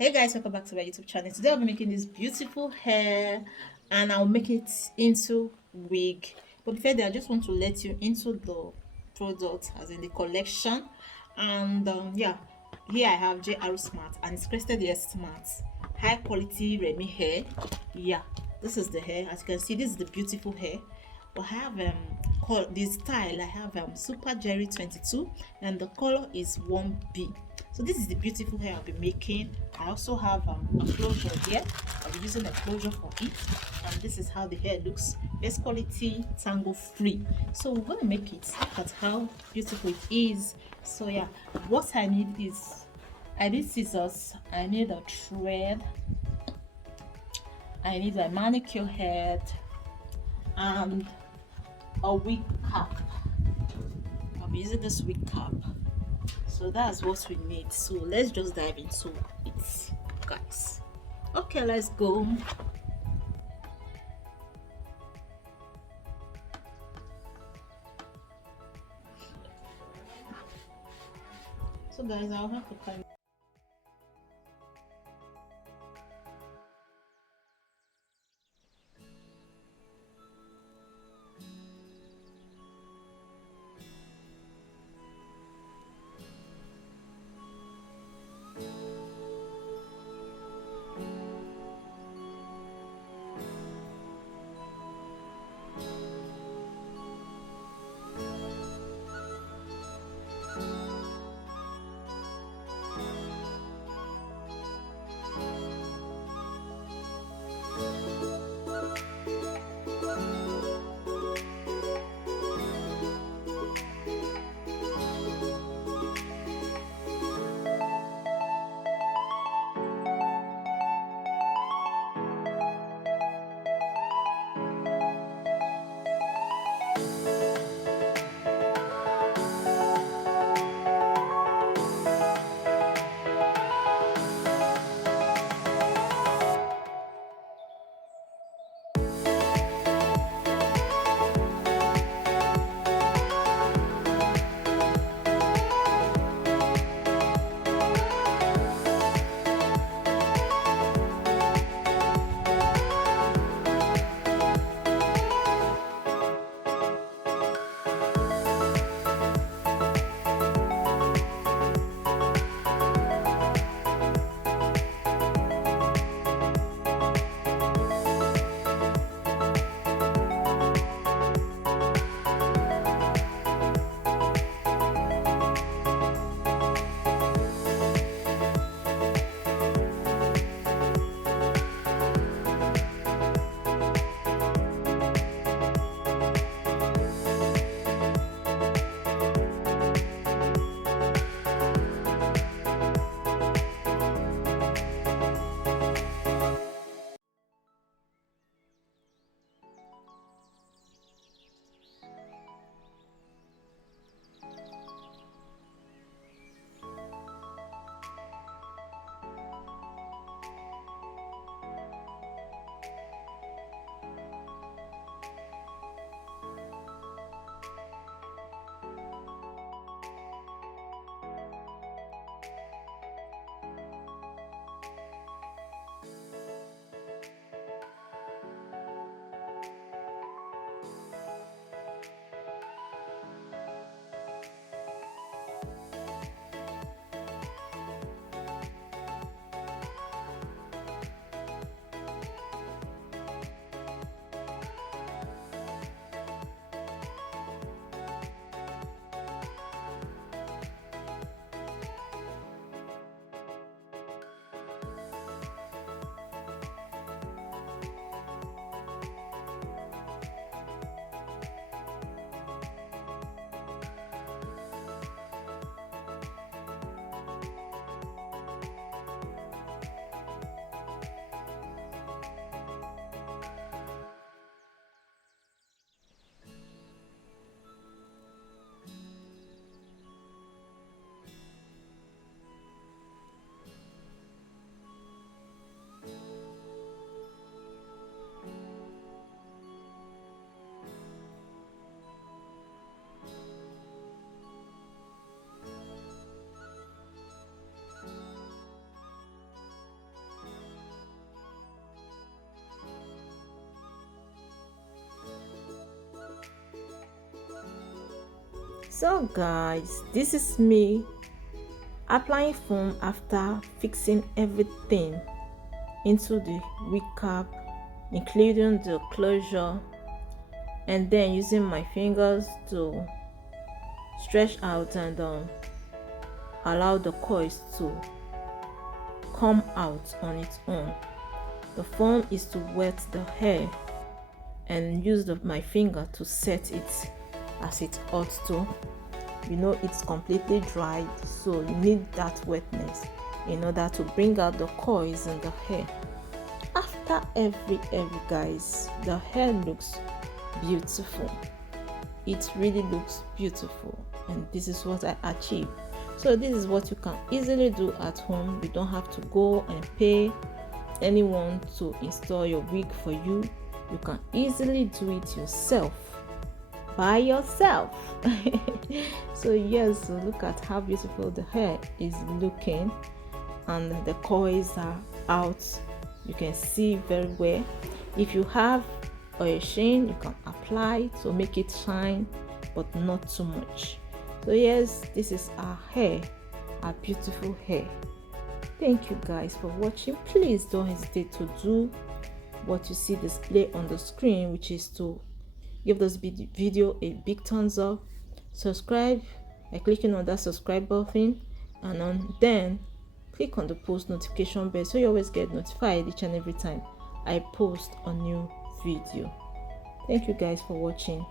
Hey guys, welcome back to my YouTube channel. Today I'll be making this beautiful hair and I'll make it into wig. But before that, I just want to let you into the product, as in the collection. And yeah, here I have JR Smart and it's crested hair smart, high quality Remy hair. Yeah, this is the hair. As you can see, this is the beautiful hair. But I have this style. I have Super Jerry 22 and the color is 1B. So this is the beautiful hair I'll be making. I also have a closure here. I'll be using a closure for it, and this is how the hair looks. Best quality, tangle free. So we're gonna make it. Look at how beautiful it is. So yeah, what I need is I need scissors, I need a thread, I need a manicure head, and a wig cap. I'll be using this wig cap. So that's what we need. So let's just dive into it, guys. Okay, let's go. So guys, I'll have to climb. So guys, this is me applying foam after fixing everything into the wig cap, including the closure, and then using my fingers to stretch out and allow the coils to come out on its own. The foam is to wet the hair and use my finger to set it as it ought to. You know it's completely dried, so you need that wetness in order to bring out the coils in the hair. After every guys, the hair looks beautiful. It really looks beautiful, and this is what I achieved. So this is what you can easily do at home. You don't have to go and pay anyone to install your wig for you. You can easily do it yourself by yourself. So yes, so look at how beautiful the hair is looking, and the coils are out. You can see very well. If you have oil sheen, you can apply to make it shine, but not too much. So yes, this is our hair, our beautiful hair. Thank you guys for watching. Please don't hesitate to do what you see displayed on the screen, which is to give this video a big thumbs up, subscribe by clicking on that subscribe button, and then click on the post notification bell so you always get notified each and every time I post a new video. Thank you guys for watching.